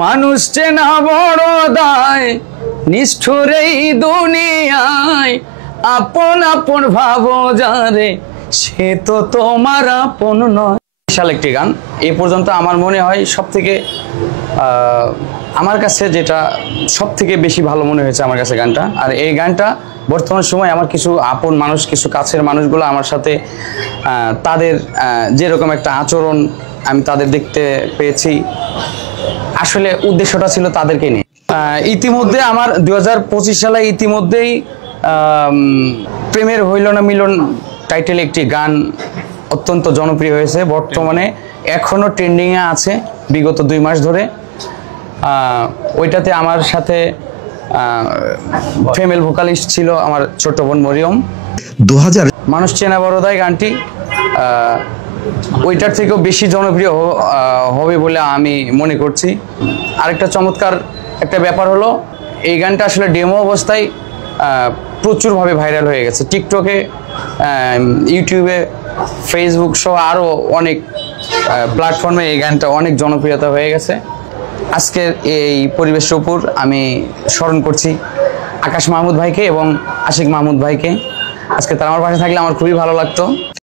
মানুষ চেনা বড় দায়, নিষ্ঠুর এই দুনিয়ায়, আপন আপন ভাবো যারে সে তো তোমার আপন নয়। বিশাল একটি গান। এ পর্যন্ত আমার মনে হয় সব থেকে আমার কাছে যেটা সব থেকে বেশি ভালো মনে হয়েছে আমার কাছে গানটা। আর এই গানটা বর্তমান সময় আমার কিছু আপন মানুষ, কিছু কাছের মানুষগুলো আমার সাথে তাদের যেরকম একটা আচরণ আমি তাদের দেখতে পেয়েছি, আসলে উদ্দেশ্যটা ছিল তাদেরকে নিয়ে। ইতিমধ্যে আমার 2025 সালে ইতিমধ্যেই প্রেমের হইল না মিলন টাইটেল একটি গান অত্যন্ত জনপ্রিয় হয়েছে। বর্তমানে এখনো ট্রেন্ডিংয়ে আছে বিগত 2 মাস ধরে। ওইটাতে আমার সাথে ফিমেল ভোকালিস্ট ছিল আমার ছোট বোন মরিয়ম। 2000 মানুষ চেনা বড়দাই গানটি ওইটার থেকেও বেশি জনপ্রিয় হবে বলে আমি মনে করছি। আরেকটা চমৎকার একটা ব্যাপার হলো, এই গানটা আসলে ডেমো অবস্থায় প্রচুরভাবে ভাইরাল হয়ে গেছে। টিকটকে, ইউটিউবে, ফেসবুক সহ আরও অনেক প্ল্যাটফর্মে এই গানটা অনেক জনপ্রিয়তা হয়ে গেছে। আজকের এই পরিবেশের উপর আমি স্মরণ করছি আকাশ মাহমুদ ভাইকে এবং আশিক মাহমুদ ভাইকে। আজকে তারা আমার পাশে থাকলে আমার খুবই ভালো লাগতো।